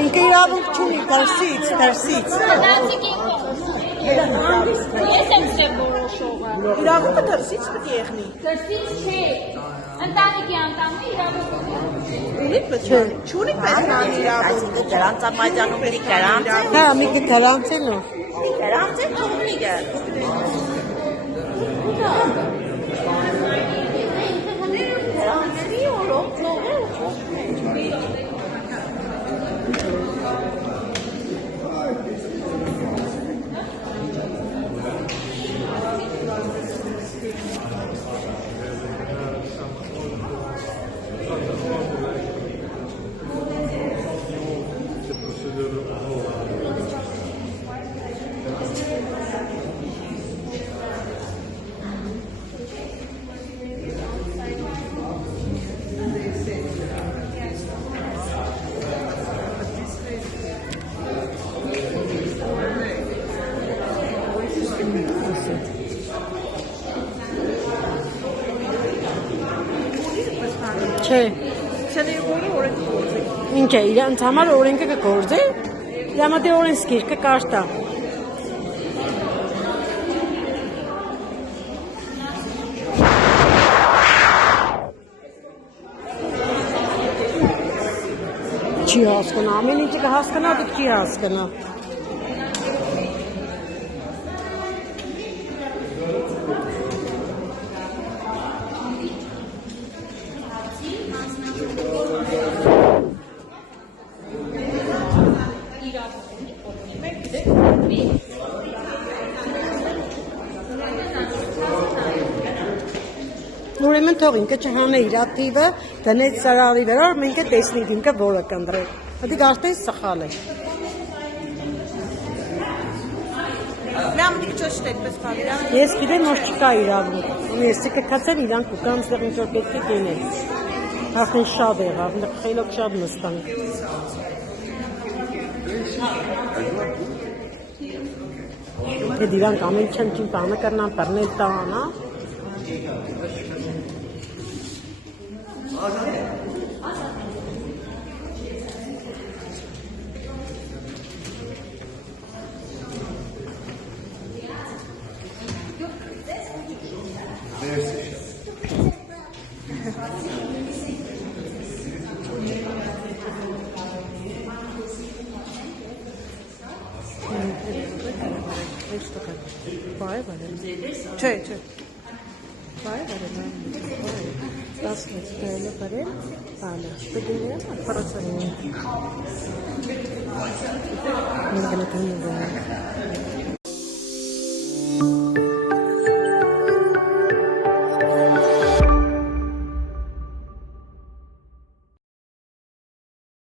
Ինքը իրավունք չունի, դրսից։ Ես եմ սև որոշողը։ Իրավունքը դրսից պետք է եղնի։ Դրսից չէ։ Ընտանիքի անդամը իրավունք Ունի պետք է։ Չունի պետք է իրավունք։ Դրանց ամայջանում էլի կրանց է։ Հա, մի կրանց է նո։ Կրանց է թողնիկը։ Կրանցի օրոք թողը Չէ։ Չնայած Ինչ է, իրանց համար օրենքը կգործի, իրամա դե օրենսգիրքը կարտա։ Չի հասկնա, ամեն ինչը կհասկնա, դուք չի հասկնա։ Ուրեմն թող ինքը չհանե իր ակտիվը, դնեց սարարի վրա, մենք է տեսնենք ինքը որը կնդրել։ Հատիկ արդեն սխալ է։ Մամդիկ ճոշտ այդպես բավիրա։ Ես գիտեմ, որ չկա իրավունք։ Ես կքացել իրանք ու կամ ստեղ ինչ-որ պետք է կենել։ Արդեն շատ եղավ, խելոք շատ նստանք։ Եդ իրանք ամեն չնչին տանը կրնան պրնել տանա։ Չէ։ Բայ բարելա։ Դաս կերել բարել, բանը։ Դգինը փառացանի։ Մենք գնացինք։